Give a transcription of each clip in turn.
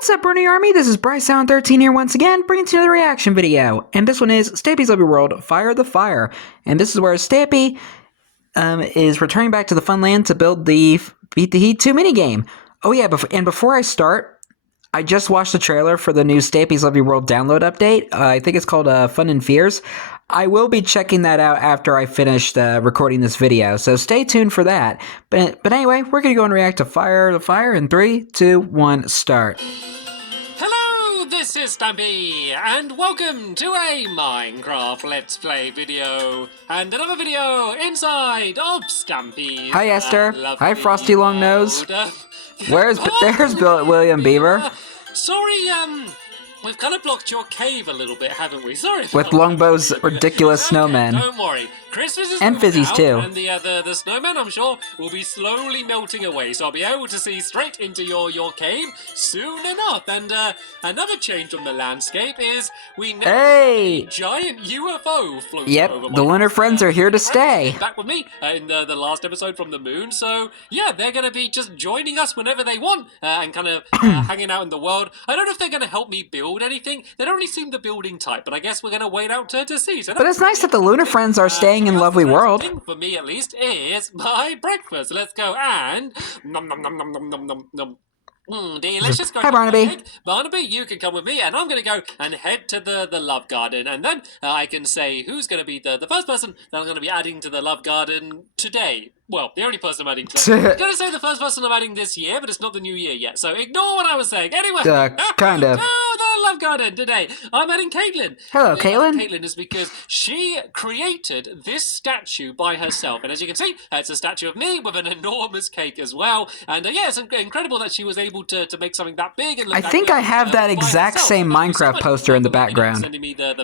What's up, Brony Army? This is BryceAllen13 here once again, bringing to you another reaction video. And this one is Stampy's Lovely World, Fire the Fire. And this is where Stampy is returning back to the Funland to build the Beat the Heat 2 minigame. Oh yeah, and before I start, I just watched the trailer for the new Stampy's Lovely World download update. I think it's called Fun and Fears. I will be checking that out after I finish recording this video, so stay tuned for that. But anyway, we're going to go and react to Fire the Fire in 3, 2, 1, start. Hello, this is Stampy, and welcome to a Minecraft Let's Play video, and another video inside of Stampy's Hi Esther. Hi Frosty world. Longnose. There's William Beaver. Sorry, we've kind of blocked your cave a little bit, haven't we? Sorry. With Longbow's ridiculous snowmen. Don't worry. Christmas is and Fizzy's out, too. And the snowmen, I'm sure, will be slowly melting away, so I'll be able to see straight into your cave soon enough. And another change on the landscape is we now have a giant UFO floating over my the Lunar Friends are here to stay. Back with me in the last episode from the moon, so yeah, they're going to be just joining us whenever they want and kind of hanging out in the world. I don't know if they're going to help me build anything. They don't really seem the building type, but I guess we're going to wait out to see. So but it's nice that the Lunar Friends are staying in Lovely World. For me, at least, is my breakfast. Let's go and nom nom nom nom nom nom nom nom. Let's just go. Hi, Barnaby. Barnaby, you can come with me, and I'm going to go and head to the love garden, and then I can say who's going to be the first person that I'm going to be adding to the love garden today. Well, the only person I'm adding to. I was going to say the first person I'm adding this year, but it's not the new year yet, so ignore what I was saying. Anyway, kind of. To the love garden today. I'm adding Caitlin. Hello, Caitlin. Caitlin is because she created this statue by herself, and as you can see, it's a statue of me with an enormous cake as well. And yeah, it's incredible that she was able to make something that big. And I think I have that exact same Minecraft poster in the background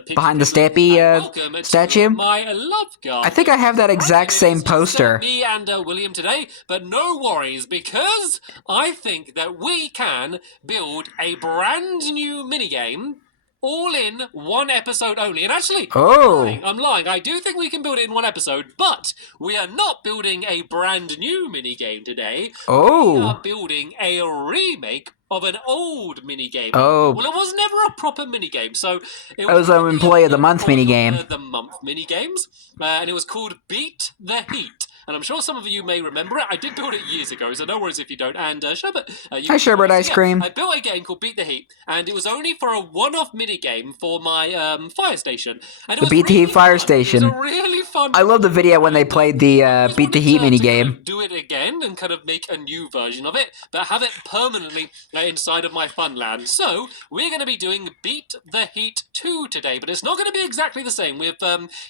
behind the Stampy statue. My love garden. I think I have that exact same poster. Me and William today, but no worries, because I think that we can build a brand new minigame all in one episode only. And actually, I'm lying. I do think we can build it in one episode, but we are not building a brand new minigame today. We are building a remake of an old minigame. Well, it was never a proper minigame, so it was an Employee of the Month minigame. The month minigames, and it was called Beat the Heat. And I'm sure some of you may remember it. I did build it years ago, so no worries if you don't. And Sherbet, hi Sherbet Ice Cream. I built a game called Beat the Heat, and it was only for a one-off minigame for my fire station. And it was Beat the Heat fire station. It was a really fun. I love the video when they played the Beat the Heat minigame. Kind of do it again and kind of make a new version of it, but have it permanently inside of my Funland. So we're going to be doing Beat the Heat 2 today, but it's not going to be exactly the same. We've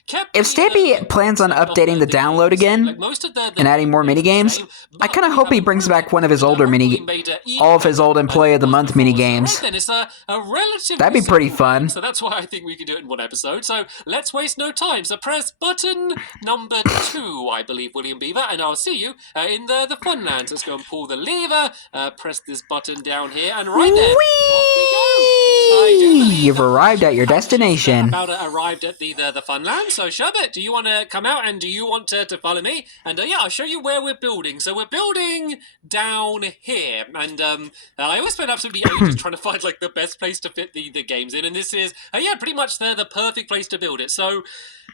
kept. If Stampy plans on updating the download again, and adding more minigames, I kind of hope he brings back one of his older all of his old Employee of the Month minigames. That'd be pretty fun. So that's why I think we can do it in one episode. So let's waste no time. So press button number 2, I believe, William Beaver, and I'll see you in the Funland. Let's go and pull the lever, press this button down here, and right there, off we go. You've arrived at your destination. Arrived at the Funland. So Sherbet, do you want to come out and do you want to follow me? And yeah, I'll show you where we're building. So we're building down here, and I always spend absolutely ages trying to find like the best place to fit the games in, and this is yeah, pretty much the perfect place to build it. So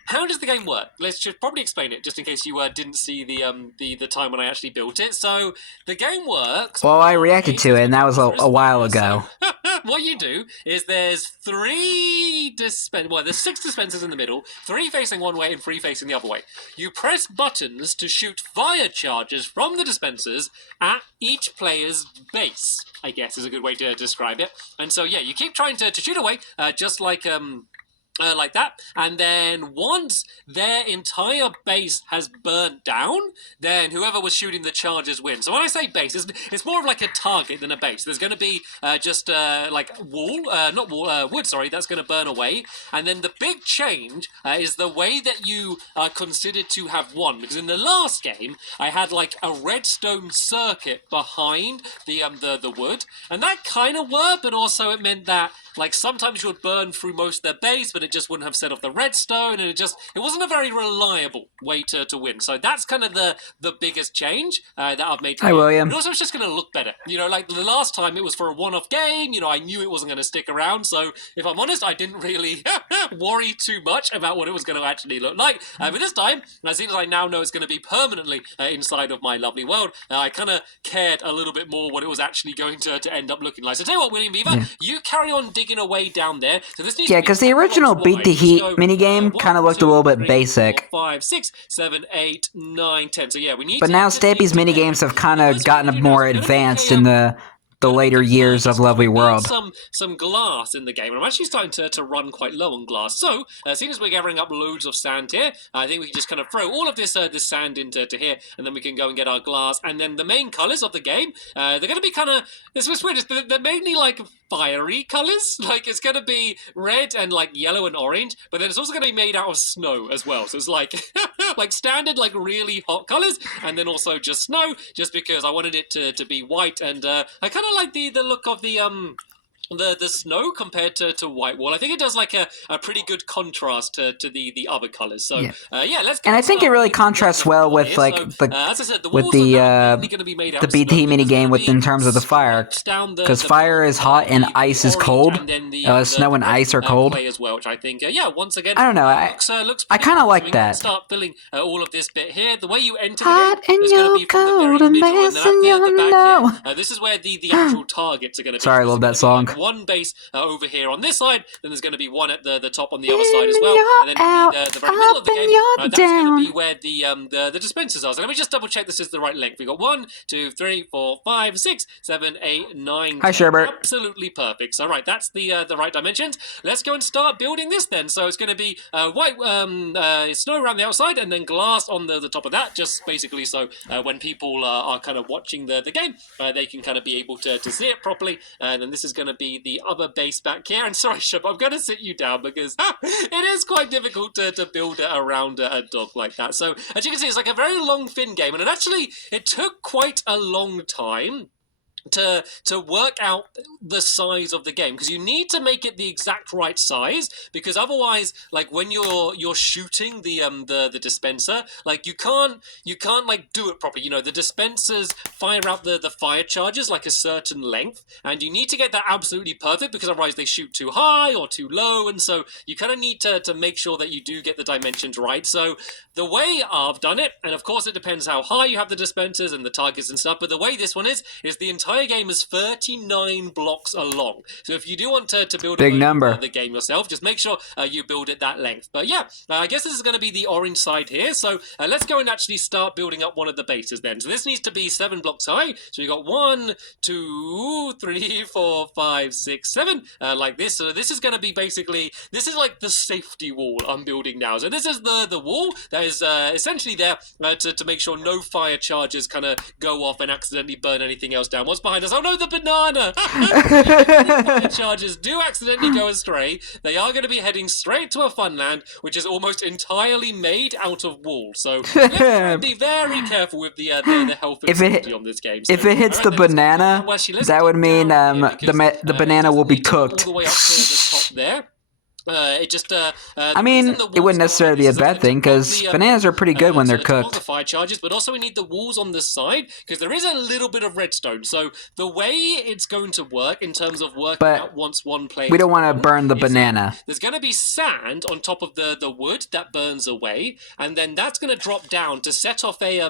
how does the game work? Let's just probably explain it, just in case you didn't see the time when I actually built it. So the game works. Well, I reacted to it, and that was a while ago. So, what you do is there's there's 6 dispensers in the middle, 3 facing one way and 3 facing the other way. You press buttons to shoot fire charges from the dispensers at each player's base, I guess is a good way to describe it. And so yeah, you keep trying to shoot away, just like that, and then once their entire base has burnt down, then whoever was shooting the charges wins. So when I say base, it's more of like a target than a base. There's going to be just like wood, sorry, that's going to burn away. And then the big change is the way that you are considered to have won. Because in the last game, I had like a redstone circuit behind the wood, and that kind of worked, but also it meant that like sometimes you would burn through most of their base, but but it just wouldn't have set off the redstone, and it wasn't a very reliable way to win. So that's kind of the biggest change that I've made. Hi, William. But also, it's just going to look better. Like the last time, it was for a one-off game. I knew it wasn't going to stick around. So if I'm honest, I didn't really worry too much about what it was going to actually look like. But this time, as soon as I now know it's going to be permanently inside of my lovely world, I kind of cared a little bit more what it was actually going to end up looking like. So tell you what, William Beaver, you carry on digging away down there. So this needs to be because the original Beat the Heat minigame kind of looked a little bit basic. 4, 5, 6, 7, 8, 9, 10. So yeah, we need. But now Stampy's minigames have kind of gotten more advanced in the later years of Lovely World. Some glass in the game, and I'm actually starting to run quite low on glass. So, as soon as we're gathering up loads of sand here, I think we can just kind of throw all of this sand into here, and then we can go and get our glass. And then the main colours of the game, they're going to be kind of, this was weird, they're mainly like fiery colours. Like, it's going to be red and like yellow and orange, but then it's also going to be made out of snow as well. So it's like like standard, like really hot colours, and then also just snow, just because I wanted it to be white. And I kind of like the look of the snow compared to white wall. I think it does like a pretty good contrast to the other colours. So let's. And I think it really contrasts well with like the Beat the Heat minigame in terms of the fire, because fire is hot and ice is cold. Snow and ice are cold. As well, which I think once again, I don't know. looks I kind of like that. Start filling all of this bit here. The way you enter hot the game is going to be from the very middle, and then at the back here, this is where the actual targets are going to be. Sorry, I love that song. One base over here on this side, then there's going to be one at the top on the other side as well, and then the very middle of the game, that's going to be where the dispensers are. So let me just double check this is the right length. We've got 1, 2, 3, 4, 5, 6, 7, 8, 9. Hi, Sherbert. Absolutely perfect. So right, that's the right dimensions. Let's go and start building this then. So it's going to be white snow around the outside, and then glass on the top of that, just basically so when people are kind of watching the game, they can kind of be able to see it properly. And then this is going to be the other base back here. And sorry, Shub, I'm going to sit you down because it is quite difficult to build it around a dog like that. So as you can see, it's like a very long, thin game, and it took quite a long time to work out the size of the game, because you need to make it the exact right size, because otherwise, like when you're shooting the dispenser, like you can't like do it properly. The dispensers fire out the fire charges like a certain length, and you need to get that absolutely perfect, because otherwise they shoot too high or too low, and so you kind of need to make sure that you do get the dimensions right. So the way I've done it, and of course it depends how high you have the dispensers and the targets and stuff, but the way this one is the entire game is 39 blocks along. So if you do want to build big number the game yourself, just make sure you build it that length. But yeah, I guess this is going to be the orange side here. So let's go and actually start building up one of the bases then. So this needs to be 7 blocks high. So you got 1, 2, 3, 4, 5, 6, 7, like this. So this is going to be basically, this is like the safety wall I'm building now. So this is the wall that is essentially there to make sure no fire charges kind of go off and accidentally burn anything else down. What's behind us? Oh no, the banana! Fire charges do accidentally go astray. They are going to be heading straight to a funland, which is almost entirely made out of wool. So let's be very careful with the health and safety on this game. So, if it hits the banana, that would mean the banana will be cooked. All the way up to the top there. I mean, it wouldn't necessarily be a bad thing, because bananas are pretty good when they're cooked. The fire charges, but also we need the walls on this side, because there is a little bit of redstone. So the way it's going to work in terms of working out once one player, we don't want to burn the banana. There's going to be sand on top of the wood that burns away, and then that's going to drop down to set off a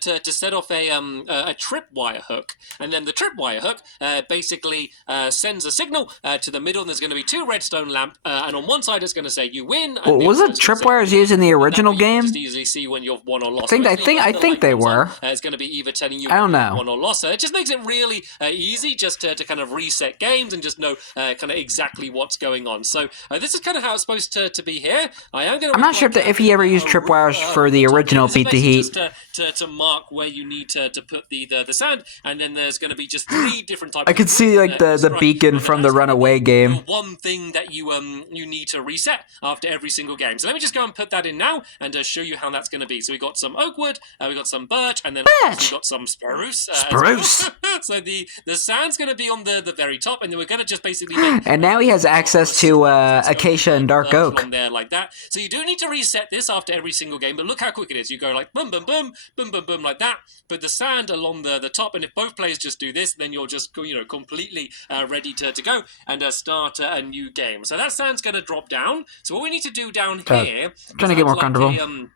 to set off a tripwire hook, and then the tripwire hook basically sends a signal to the middle, and there's going to be 2 redstone lamp, and on one side it's going to say you win. Well, was it tripwires used in the original game? Just easily see when you've won or lost. I think they were. It's going to be either telling you I don't know. won or lost. So it just makes it really easy just to kind of reset games and just know kind of exactly what's going on. So this is kind of how it's supposed to be here. I'm not sure if he ever used tripwires for the original Beat the Heat. To to mark where you need to put the sand, and then there's going to be just 3 different types. I could see like the beacon from the Runaway game. One thing that you need to reset after every single game. So let me just go and put that in now and show you how that's going to be. So we got some oak wood, we got some birch, and then we got some spruce. Spruce. So the sand's going to be on the very top, and then we're going to just basically make and now he has access to acacia and dark oak on there like that. So you do need to reset this after every single game, but look how quick it is. You go like boom, boom, boom, boom, boom, boom, like that. Put the sand along the top, and if both players just do this, then you're just completely ready to go and start a new game. So that sand's going to drop down. So what we need to do down here, trying to get more comfortable.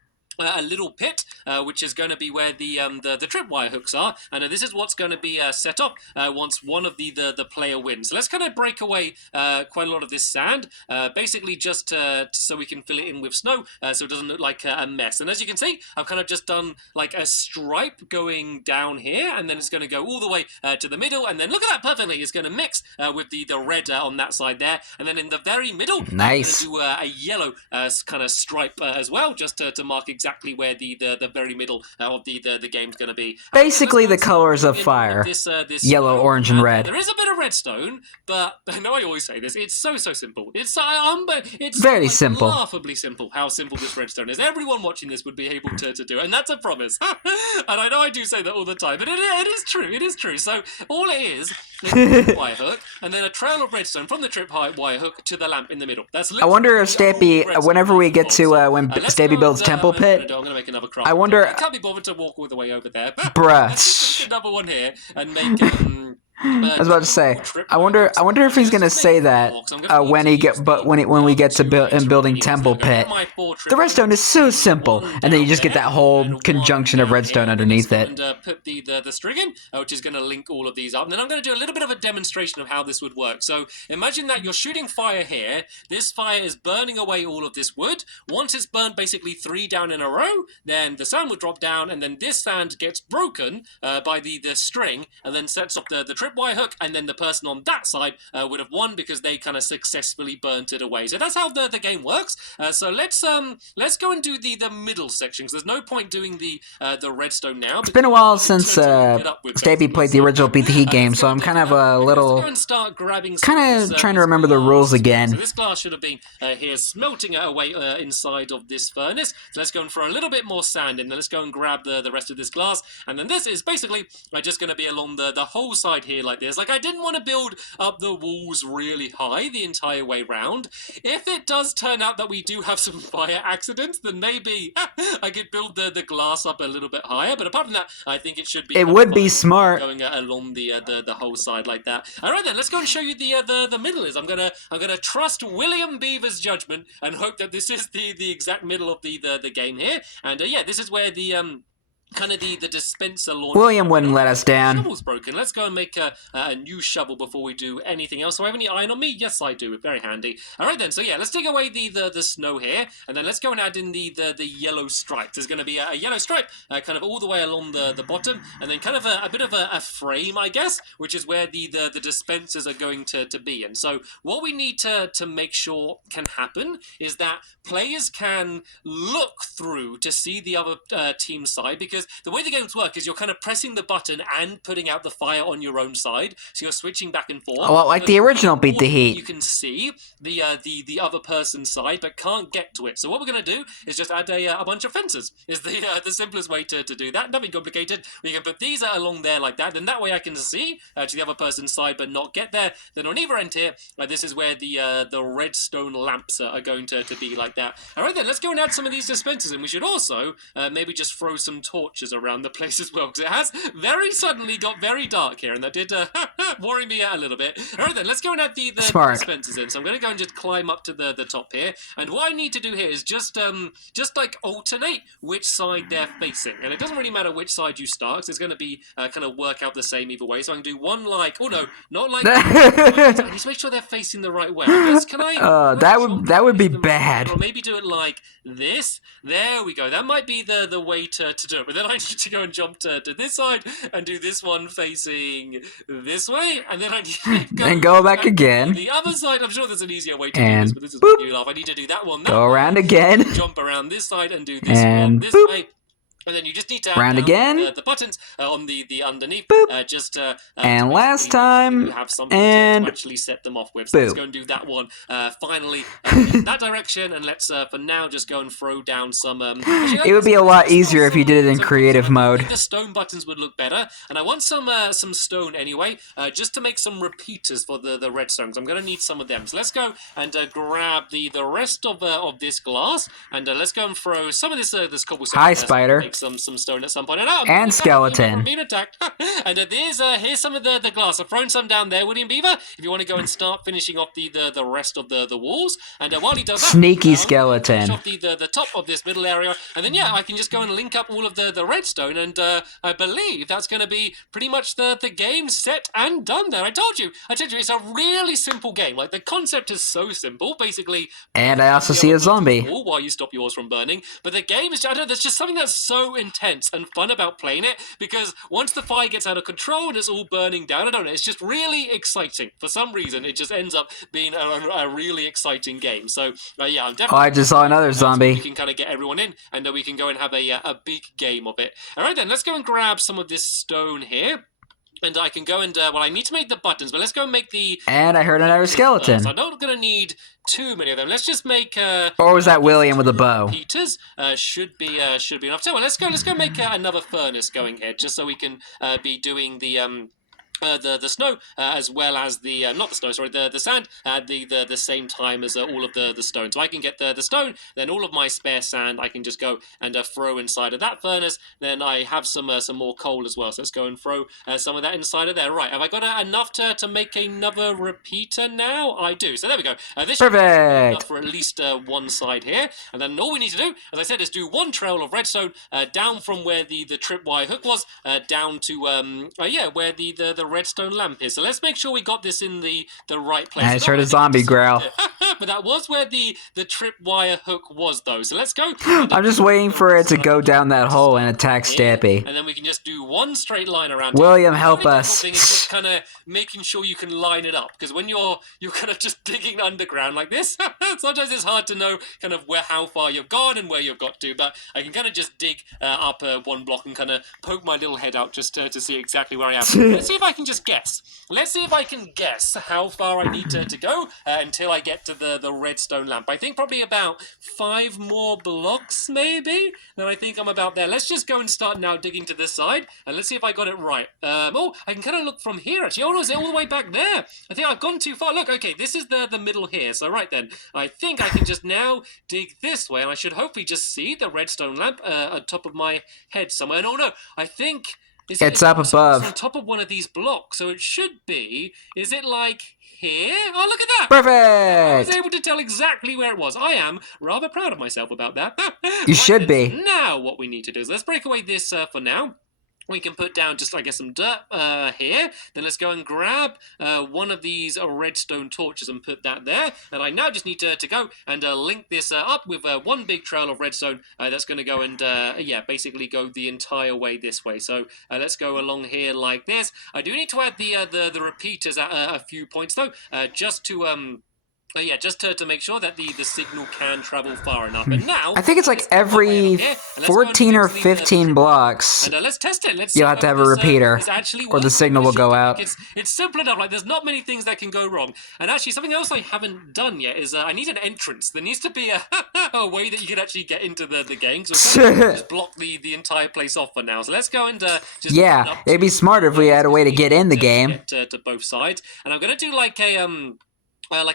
A little pit, which is going to be where the tripwire hooks are, and this is what's going to be set up once one of the player wins. So let's kind of break away quite a lot of this sand, basically just so we can fill it in with snow, so it doesn't look like a mess. And as you can see, I've kind of just done like a stripe going down here, and then it's going to go all the way to the middle, and then look at that perfectly. It's going to mix with the red on that side there, and then in the very middle, nice. I'm going to do a yellow kind of stripe as well, just to mark exactly where the very middle of the game's going to be. Basically the colors of fire. This yellow, orange, and red. There is a bit of redstone, but I know I always say this, it's so simple. It's very simple. Laughably simple how simple this redstone is. Everyone watching this would be able to do it, and that's a promise. And I know I do say that all the time, but it is true. It is true. So all it is a tripwire hook, and then a trail of redstone from the tripwire hook to the lamp in the middle. I wonder if Stampy, whenever we get to when Stampy builds Temple Pit, I'm going to make another craft. I wonder. I can't be bothered to walk all the way over there. Bruh. Let's get another one here and make. I was about to say. I wonder if he's gonna say that when we get to building Temple Pit. The redstone is so simple, and then you just get that whole conjunction of redstone underneath it. And put the string in, which is going to link all of these up. And then I'm going to do a little bit of a demonstration of how this would work. So imagine that you're shooting fire here. This fire is burning away all of this wood. Once it's burned basically 3 down in a row, then the sand would drop down, and then this sand gets broken by the string, and then sets off the tripwire hook, and then the person on that side would have won because they kind of successfully burnt it away. So that's how the game works. So let's go and do the middle section, because there's no point doing the redstone now. It's been a while since Stampy played the original Beat the Heat game, so I'm kind of a little trying to remember the rules again. So this glass should have been here smelting away inside of this furnace. So let's go and throw a little bit more sand in. Then let's go and grab the rest of this glass, and then this is basically just going to be along the whole side here like this. Like, I didn't want to build up the walls really high the entire way round. If it does turn out that we do have some fire accidents, then maybe I could build the glass up a little bit higher. But apart from that, I think it should be. It would be smart going along the whole side like that. All right, then let's go and show you the middle is. I'm gonna trust William Beaver's judgment and hope that this is the exact middle of the game here. And yeah, this is where the kind of the dispenser launch. William wouldn't let us down. Shovel's broken. Let's go and make a new shovel before we do anything else. So I have any iron on me? Yes, I do. Very handy. All right then. So yeah, let's take away the snow here, and then let's go and add in the yellow stripes. There's going to be a yellow stripe kind of all the way along the bottom, and then kind of a bit of a frame, I guess, which is where the dispensers are going to be. And so what we need to make sure can happen is that players can look through to see the other team side, because the way the games work is you're kind of pressing the button and putting out the fire on your own side, so you're switching back and forth. A lot like the original Beat the Heat. You can see the other person's side, but can't get to it. So what we're going to do is just add a bunch of fences. Is the simplest way to do that. Nothing complicated. We can put these along there like that, and that way I can see to the other person's side, but not get there. Then on either end here, this is where the redstone lamps are going to be like that. All right then, let's go and add some of these dispensers, and we should also maybe just throw some torches around the place as well, because it has very suddenly got very dark here, and that did worry me out a little bit. All right then, let's go and add the dispensers in. So I'm going to go and just climb up to the top here, and what I need to do here is just like alternate which side they're facing, and it doesn't really matter which side you start, because it's going to be kind of work out the same either way. So I can do one like, oh no, not like I need to make sure they're facing the right way. I guess, can I? That would be bad. Or maybe do it like this. There we go. That might be the way to do it. But then I need to go and jump to this side and do this one facing this way, and then I need to go back again. The other side. I'm sure there's an easier way to do this, but this is a new laugh. I need to do that one. Go around again. Jump around this side and do this one this way. And then you just need to round have again. the buttons on the underneath. Boop. And last time, you have something and to actually set them off with. So let's go and do that one. Finally, that direction. And let's for now just go and throw down some. It would be a lot easier if you did it in creative mode. The stone buttons would look better, and I want some stone anyway, just to make some repeaters for the redstone. I'm going to need some of them. So let's go and grab the rest of this glass, and let's go and throw some of this cobblestone. Hi, spider. Make some stone at some point. And skeleton. I'm being attacked. And here's some of the glass. I've thrown some down there, William Beaver. If you want to go and start finishing off the rest of the walls, and while he does that, sneaky skeleton. finish off the top of this middle area, and then I can just go and link up all of the redstone, and I believe that's going to be pretty much the game set and done. There, I told you, it's a really simple game. Like the concept is so simple, basically. And I also see a zombie. While you stop yours from burning, but the game is, I don't know, there's just something that's so intense and fun about playing it, because once the fire gets out of control and it's all burning down, I don't know, it's just really exciting. For some reason, it just ends up being a really exciting game. So yeah, I'm definitely. Oh, I just saw another zombie. We can kind of get everyone in, and we can go and have a big game of it. All right then, let's go and grab some of this stone here. And I can go and, I need to make the buttons, but let's go and make the... And I heard another skeleton. So I'm not going to need too many of them. Let's just make... or was that William with a bow? Repeaters should be enough. So let's go make another furnace going here, just so we can be doing the snow as well as the not the snow, sorry, the sand at the same time as all of the stone. So I can get the stone, then all of my spare sand I can just go and throw inside of that furnace. Then I have some more coal as well. So let's go and throw some of that inside of there. Right, have I got enough to make another repeater now? I do. So there we go. This should be enough for at least one side here. And then all we need to do, as I said, is do one trail of redstone down from where the tripwire hook was down to where the redstone lamp is. So let's make sure we got this in the right place. I just heard a zombie growl. But that was where the tripwire hook was, though. So let's go. I'm just waiting for it to go down that hole and attack Stampy. And then we can just do one straight line around. William, help us. Thing is just kind of making sure you can line it up, because when you're kind of just digging underground like this, sometimes it's hard to know kind of how far you've gone and where you've got to. But I can kind of just dig up one block and kind of poke my little head out just to see exactly where I am. Let's see if I can just guess. Let's see if I can guess how far I need to go until I get to the redstone lamp. I think probably about 5 more blocks, maybe. Then I think I'm about there. Let's just go and start now digging to this side, and let's see if I got it right. Oh, I can kind of look from here, actually. Oh, no, is it all the way back there? I think I've gone too far. Look, okay, this is the middle here. So right then, I think I can just now dig this way, and I should hopefully just see the redstone lamp on top of my head somewhere. No, I think... It's up above. It's on top of one of these blocks, so it should be... Is it like here? Oh, look at that! Perfect! I was able to tell exactly where it was. I am rather proud of myself about that. You should be. Now what we need to do is let's break away this for now. We can put down just, I guess, some dirt here. Then let's go and grab one of these redstone torches and put that there. And I now just need to go and link this up with one big trail of redstone that's going to go and, basically go the entire way this way. So let's go along here like this. I do need to add the repeaters at a few points, though, just to... just to make sure that the signal can travel far enough. And now... I think it's like every 14 or 15 blocks, and let's test it. Let's you'll have to have a repeater, or the signal will go out. It's simple enough. Like, there's not many things that can go wrong. And actually, something else I haven't done yet is I need an entrance. There needs to be a way that you can actually get into the game. So we just block the entire place off for now. So let's go and just... Yeah, it'd be smarter if we had a way to get in the game. To both sides. And I'm going to do like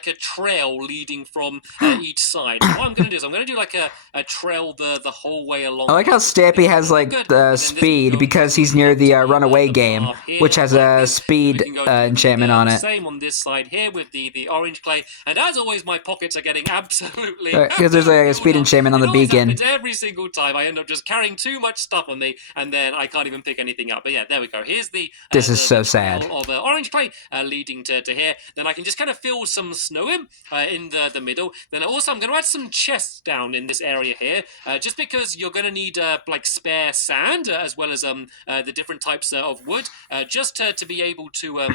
a trail leading from each side. What I'm going to do is I'm going to do like a trail the whole way along. I like how Stampy has like the speed because he's near the runaway game, which has a speed enchantment on it. Same on this side here with the orange clay. And as always, my pockets are getting absolutely... Because there's a speed enchantment on the beacon. Every single time I end up just carrying too much stuff on me, and then I can't even pick anything up. But yeah, there we go. Here's the... This is so sad. ...of orange clay leading to here. Then I can just kind of fill some snow in the middle. Then also I'm going to add some chests down in this area here, just because you're going to need like spare sand as well as the different types of wood, just to be able to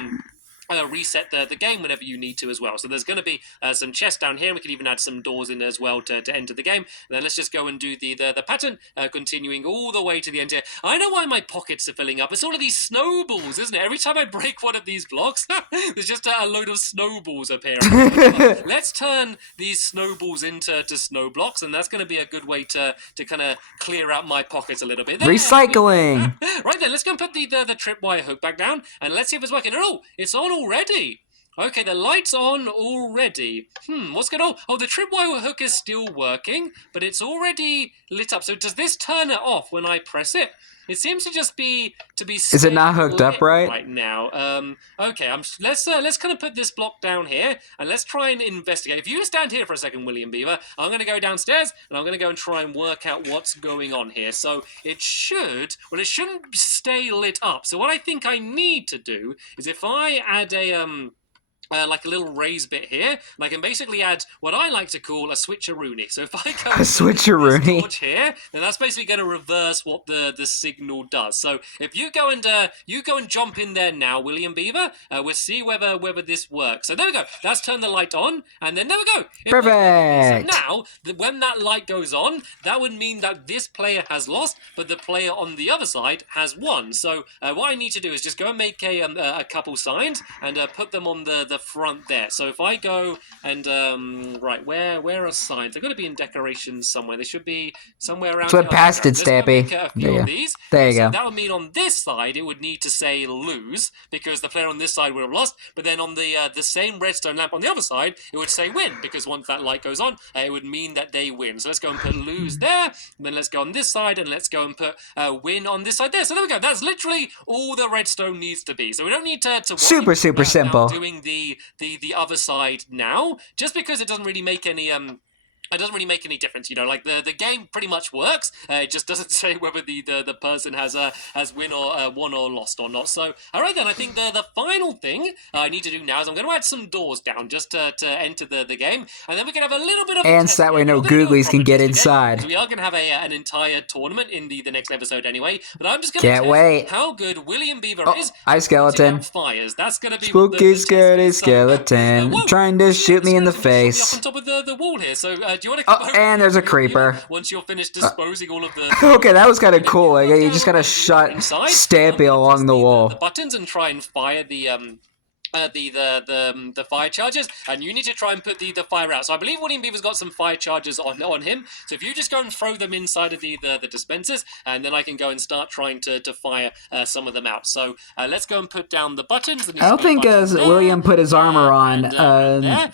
reset the game whenever you need to as well. So there's going to be some chests down here. We can even add some doors in as well to enter the game. And then let's just go and do the pattern, continuing all the way to the end here. I know why my pockets are filling up. It's all of these snowballs, isn't it? Every time I break one of these blocks, there's just a load of snowballs appearing. Let's turn these snowballs into snow blocks, and that's going to be a good way to kind of clear out my pockets a little bit. Recycling! Right then, let's go and put the tripwire hook back down, and let's see if it's working. Oh, it's on already. Okay, the light's on already. What's going on? Oh, the tripwire hook is still working, but it's already lit up. So does this turn it off when I press it? It seems to just be Is it not hooked up right now? Okay, let's kind of put this block down here and let's try and investigate. If you stand here for a second, William Beaver, I'm going to go downstairs and I'm going to go and try and work out what's going on here. So it shouldn't stay lit up. So what I think I need to do is if I add like a little raised bit here, and I can basically add what I like to call a switcheroony. So if I go a switcheroony torch here, then that's basically going to reverse what the signal does. So if you go and jump in there now, William Beaver, we'll see whether this works. So there we go. That's turned the light on, and then there we go. Perfect. So now, when that light goes on, that would mean that this player has lost, but the player on the other side has won. So what I need to do is just go and make a couple signs and put them on the front there. So if I go and right, where are signs? They're going to be in decorations somewhere. They should be somewhere around. Flip past it, Stampy. There you go. That would mean on this side it would need to say lose because the player on this side would have lost. But then on the same redstone lamp on the other side, it would say win because once that light goes on, it would mean that they win. So let's go and put lose there. And then let's go on this side and let's go and put win on this side there. So there we go. That's literally all the redstone needs to be. So we don't need to super simple. Doing the other side now, just because it doesn't really make any difference, you know. Like the game pretty much works. It just doesn't say whether the person has won or lost or not. So all right then, I think the final thing I need to do now is I'm going to add some doors down just to enter the game, and then we can have a little bit of and so that way no googlies can get inside. We are going to have an entire tournament in the next episode anyway. But I'm just going to test how good William Beaver is. Hi, skeleton. Fires. That's going to be spooky, scary skeleton trying to shoot me in the face. Up on top of the wall here. So do you want to come over and there's a creeper. Once you're finished disposing all of the... Okay, that was kind of cool. Like, you just gotta shut Stampy along the wall. The buttons and try and fire the fire charges, and you need to try and put the fire out. So I believe William Beaver's got some fire charges on him. So if you just go and throw them inside of the dispensers, and then I can go and start trying to fire some of them out. So let's go and put down the buttons. I don't think William put his armor on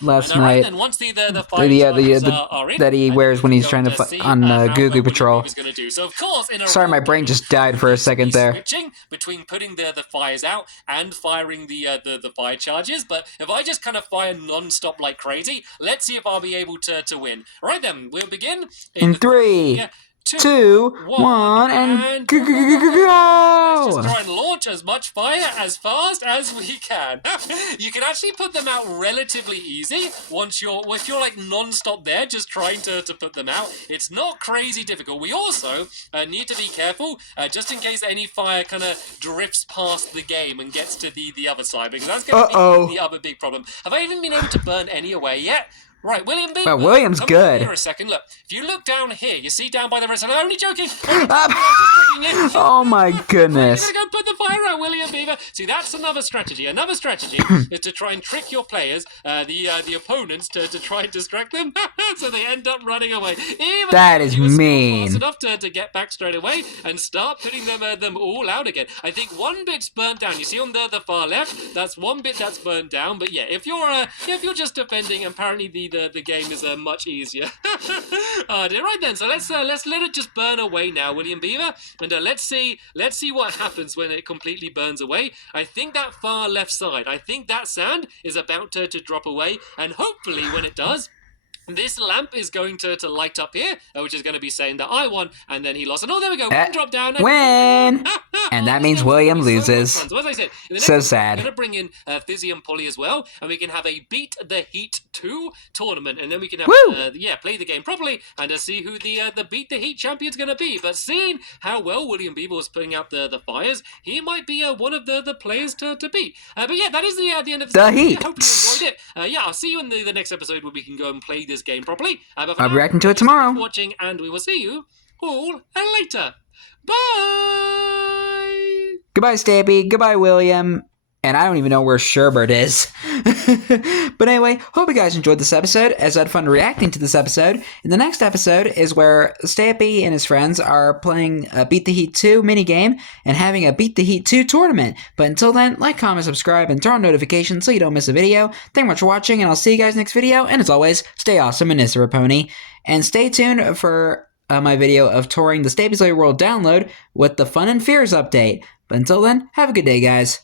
last night. And once the fire charges are in, that he wears when he's trying to on Googly Patrol. So of course, sorry, my brain just died for a second there. Switching between putting the fires out and firing the fire charges, but if I just kind of fire non-stop like crazy, let's see if I'll be able to win. All right then, we'll begin in 3, 2, 1, and go! Let's just try and launch as much fire as fast as we can. You can actually put them out relatively easy if you're like non-stop there, just trying to put them out. It's not crazy difficult. We also need to be careful, just in case any fire kind of drifts past the game and gets to the other side, because that's going to be the other big problem. Have I even been able to burn any away yet? Right, William Beaver. Well, William's good. Here a second. Look, if you look down here, you see down by the redstone. I'm only joking. Oh my goodness! You're gonna go put the fire out, William Beaver. See, that's another strategy. Another strategy is to try and trick your players, the opponents, to try and distract them, so they end up running away. Even that is mean. Fast enough to get back straight away and start putting them all out again. I think one bit's burnt down. You see on the far left, that's one bit that's burnt down. But yeah, if you're just defending, apparently the game is much easier. Right then, so let's let it just burn away now, William Beaver, and let's see what happens when it completely burns away. I think that far left side, I think that sand is about to drop away, and hopefully when it does, This lamp is going to light up here, which is going to be saying that I won, and then he lost. And oh, there we go. One drop down. Win! And that means William loses. So as I said, in the next So episode, sad. we're going to bring in Fizzy and Polly as well, and we can have a Beat the Heat 2 tournament, and then we can have, play the game properly and see who the Beat the Heat champion's going to be. But seeing how well William Bieber was putting out the fires, he might be one of the players to beat. But yeah, that is the end of the Heat. I hope you enjoyed it. Yeah, I'll see you in the next episode where we can go and play this game properly. But I'll be reacting to it tomorrow. Thanks for watching, and we will see you all later. Bye! Goodbye, Stampy. Goodbye, William. And I don't even know where Sherbert is. But anyway, hope you guys enjoyed this episode, as I had fun reacting to this episode. And the next episode is where Stampy and his friends are playing a Beat the Heat 2 minigame and having a Beat the Heat 2 tournament. But until then, like, comment, subscribe, and turn on notifications so you don't miss a video. Thank you much for watching, and I'll see you guys next video. And as always, stay awesome and Pony. And stay tuned for my video of touring the Stampy's World download with the Fun and Fears update. But until then, have a good day, guys.